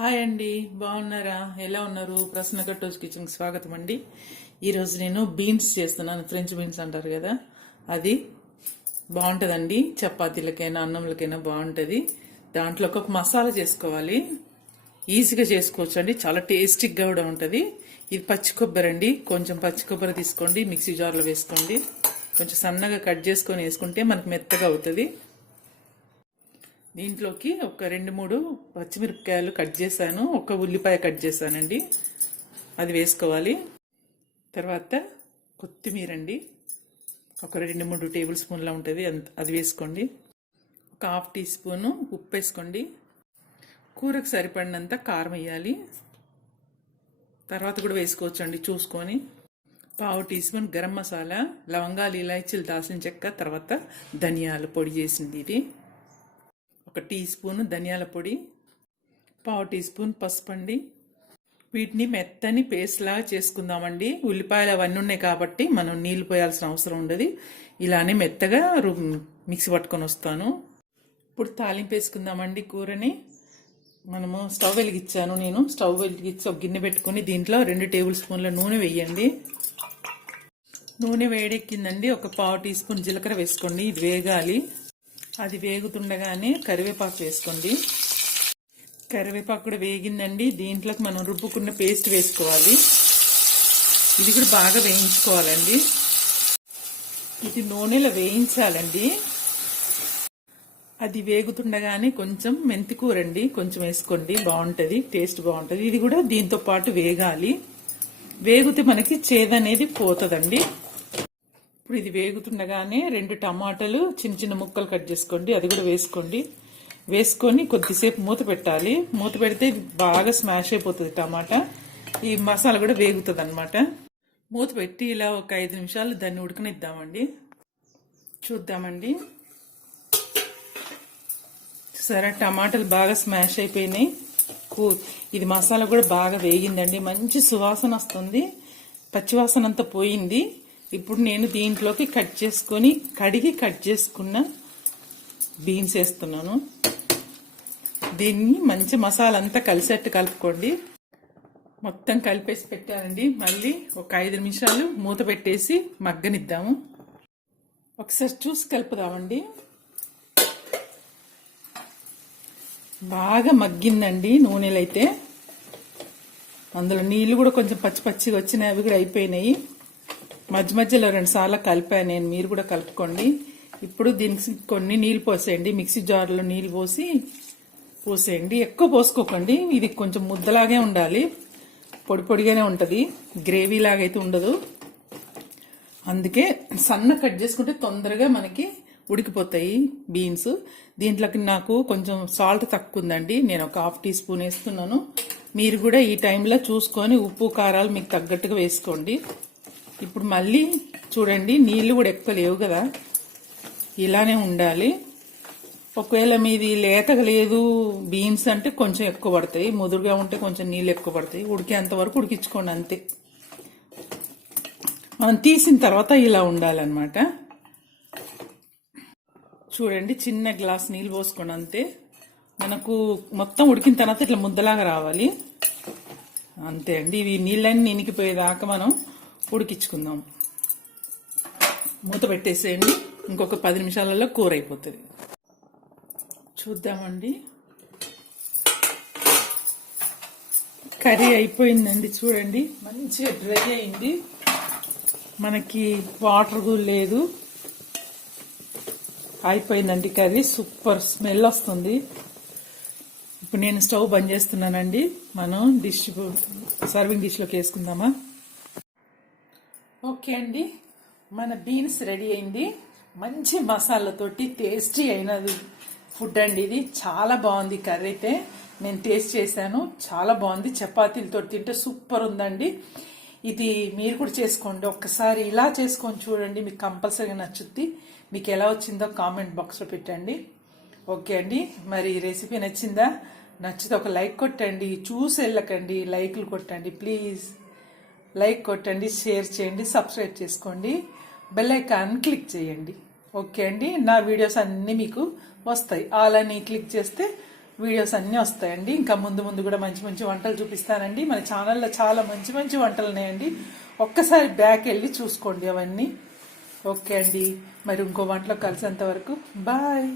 Hi అండి బాగున్నారా? ఎలా ఉన్నారు? ప్రసన్న కట్టోజ్ కిచెన్కి స్వాగతం అండి. ఈరోజు నేను బీన్స్ చేస్తున్నాను ఫ్రెంచ్ బీన్స్ అంటారు కదా అది బాగుంటుందండి. చపాతీలకైనా అన్నంలకైనా బాగుంటుంది. దాంట్లో ఒక మసాలా చేసుకోవాలి. ఈజీగా చేసుకోవచ్చు అండి చాలా టేస్టీగా కూడా ఉంటుంది. ఇది పచ్చి కొబ్బరి అండి కొంచెం పచ్చి కొబ్బరి తీసుకోండి మిక్సీ జార్లో వేసుకోండి. కొంచెం సన్నగా కట్ చేసుకొని వేసుకుంటే మనకు మెత్తగా అవుతుంది. దీంట్లోకి ఒక రెండు మూడు పచ్చిమిరపకాయలు కట్ చేశాను. ఒక ఉల్లిపాయ కట్ చేశానండి. అది వేసుకోవాలి. తర్వాత కొత్తిమీర అండి. ఒక రెండు మూడు టేబుల్ స్పూన్లా ఉంటుంది. అది వేసుకోండి. ఒక హాఫ్ టీ స్పూను ఉప్పు వేసుకోండి. కూరకు సరిపడినంత కారం వేయాలి. తర్వాత కూడా వేసుకోవచ్చు అండి చూసుకొని. పావు టీ స్పూన్ గరం మసాలా లవంగాలు ఇలాచీలు దాల్చిన చెక్క తర్వాత ధనియాలు పొడి చేసింది ఇది. ఒక టీ స్పూన్ ధనియాల పొడి పావు టీ స్పూన్ పసుపు అండి వీటిని మెత్తని పేస్ట్ లాగా చేసుకుందామండి. ఉల్లిపాయలు అవన్నీ ఉన్నాయి కాబట్టి మనం నీళ్ళు పోయాల్సిన అవసరం ఉండదు. ఇలానే మెత్తగా రు- మిక్సీ పట్టుకొని వస్తాను. ఇప్పుడు తాలింపు వేసుకుందామండి కూరని. మనము స్టవ్ వెలిగించాను నేను. స్టవ్ వెలిగించి ఒక గిన్నె పెట్టుకొని దీంట్లో రెండు టేబుల్ స్పూన్ల నూనె వేయండి. నూనె వేడెక్కిందండి. ఒక పావు టీ స్పూన్ జీలకర్ర వేసుకోండి. ఇది వేగాలి. అది వేగుతుండగానే కరివేపాకు వేసుకోండి. కరివేపాకు కూడా వేగిందండి. దీంట్లోకి మనం రుబ్బుకున్న పేస్ట్ వేసుకోవాలి. ఇది కూడా బాగా వేయించుకోవాలండి. ఇది నూనెలో వేయించాలండి. అది వేగుతుండగానే కొంచెం మెంతికూరండి కొంచెం వేసుకోండి. బాగుంటుంది. టేస్ట్ బాగుంటుంది. ఇది కూడా దీంతో పాటు వేగాలి. వేగితే మనకి చేదనేది పోతుందండి. ఇప్పుడు ఇది వేగుతుండగానే రెండు టమాటాలు చిన్న చిన్న ముక్కలు కట్ చేసుకోండి. అది కూడా వేసుకోండి. వేసుకొని కొద్దిసేపు మూత పెట్టాలి. మూత పెడితే ఇది బాగా స్మాష్ అయిపోతుంది టమాటా. ఈ మసాలా కూడా వేగుతుంది అనమాట మూత పెట్టి ఇలా ఒక ఐదు నిమిషాలు దాన్ని ఉడకనిద్దామండి. చూద్దామండి. సరే టమాటాలు బాగా స్మాష్ అయిపోయినాయి. కూ- ఇది మసాలా కూడా బాగా వేగిందండి. మంచి సువాసన వస్తుంది. పచ్చివాసన అంతా పోయింది. ఇప్పుడు నేను దీంట్లోకి కట్ చేసుకొని కడిగి కట్ చేసుకున్న బీన్స్ వేస్తున్నాను. దీన్ని మంచి మసాలా అంతా కలిసేట్టు కలుపుకోండి. మొత్తం కలిపేసి పెట్టానండి. మళ్ళీ ఒక ఐదు నిమిషాలు మూత పెట్టేసి మగ్గనిద్దాము. ఒకసారి చూసి కలుపుదామండి. బాగా మగ్గిందండి నూనెలు అయితే అందులో నీళ్ళు కూడా కొంచెం పచ్చి పచ్చిగా వచ్చినాయి అవి కూడా అయిపోయినాయి. మధ్య మధ్యలో రెండు సార్లు కలిపాను నేను మీరు కూడా కలుపుకోండి. ఇప్పుడు దీనికి కొన్ని నీళ్ళు పోసేయండి. మిక్సీ జార్లో నీళ్ళు పోసి పోసేయండి. ఎక్కువ పోసుకోకండి. ఇది కొంచెం ముద్దలాగే ఉండాలి. పొడి పొడిగానే ఉంటుంది. గ్రేవీ లాగైతే ఉండదు. అందుకే సన్న కట్ చేసుకుంటే తొందరగా మనకి ఉడికిపోతాయి బీన్స్. దీంట్లోకి నాకు కొంచెం సాల్ట్ తక్కువ ఉందండి. నేను ఒక హాఫ్ టీ స్పూన్ వేస్తున్నాను. మీరు కూడా ఈ టైంలో చూసుకొని ఉప్పు కారాలు మీకు తగ్గట్టుగా వేసుకోండి. ఇప్పుడు మళ్ళీ చూడండి నీళ్ళు కూడా ఎక్కువ లేవు కదా. ఇలానే ఉండాలి. ఒకవేళ మీది లేతగా లేదు బీన్స్ అంటే కొంచెం ఎక్కువ పడతాయి. ముదురుగా ఉంటే కొంచెం నీళ్ళు ఎక్కువ పడతాయి. ఉడికేంత వరకు ఉడికించుకోండి అంతే. మనం తీసిన తర్వాత ఇలా ఉండాలన్నమాట. చూడండి చిన్న గ్లాస్ నీళ్ళు పోసుకోండి అంతే. మనకు మొత్తం ఉడికిన తర్వాత ఇట్లా ముద్దలాగా రావాలి. అంతే అండి ఇవి నీళ్ళన్నీ ఇనికిపోయేదాకా మనం ఉడికించుకుందాం. మూత పెట్టేసేయండి. ఇంకొక పది నిమిషాలలో కూర అయిపోతుంది. చూద్దామండి. కర్రీ అయిపోయిందండి చూడండి. మంచిగా డ్రై అయింది. మనకి వాటర్ కూడా లేదు. అయిపోయిందండి కర్రీ. సూపర్ స్మెల్ వస్తుంది. ఇప్పుడు నేను స్టవ్ బంద్ చేస్తున్నానండి. మనం డిష్ సర్వింగ్ డిష్లోకి వేసుకుందామా? ఓకే అండి. మన బీన్స్ రెడీ అయింది. మంచి మసాలాతోటి టేస్టీ అయినది ఫుడ్ అండి ఇది. చాలా బాగుంది కర్రీ అయితే. నేను టేస్ట్ చేశాను. చాలా బాగుంది. చపాతీలతో తింటే సూపర్ ఉందండి. ఇది మీరు కూడా చేసుకోండి. ఒక్కసారి ఇలా చేసుకొని చూడండి. మీకు కంపల్సరీగా నచ్చుద్ది. మీకు ఎలా వచ్చిందో కామెంట్ బాక్స్లో పెట్టండి. ఓకే అండి. మరి రెసిపీ నచ్చిందా? నచ్చితే ఒక లైక్ కొట్టండి. చూసి వెళ్ళకండి. లైక్లు కొట్టండి. ప్లీజ్. లైక్ కొట్టండి షేర్ చేయండి సబ్స్క్రైబ్ చేసుకోండి. బెల్ ఐకాన్ క్లిక్ చేయండి. ఓకే అండి నా వీడియోస్ అన్నీ మీకు వస్తాయి. అలా అని క్లిక్ చేస్తే వీడియోస్ అన్నీ వస్తాయండి. ఇంకా ముందు ముందు కూడా మంచి మంచి వంటలు చూపిస్తానండి. మన ఛానల్లో చాలా మంచి మంచి వంటలు ఉన్నాయండి. ఒక్కసారి బ్యాక్ వెళ్ళి చూసుకోండి అవన్నీ. ఓకే అండి మరి ఇంకో వంటలో కలిసేంత వరకు. బాయ్.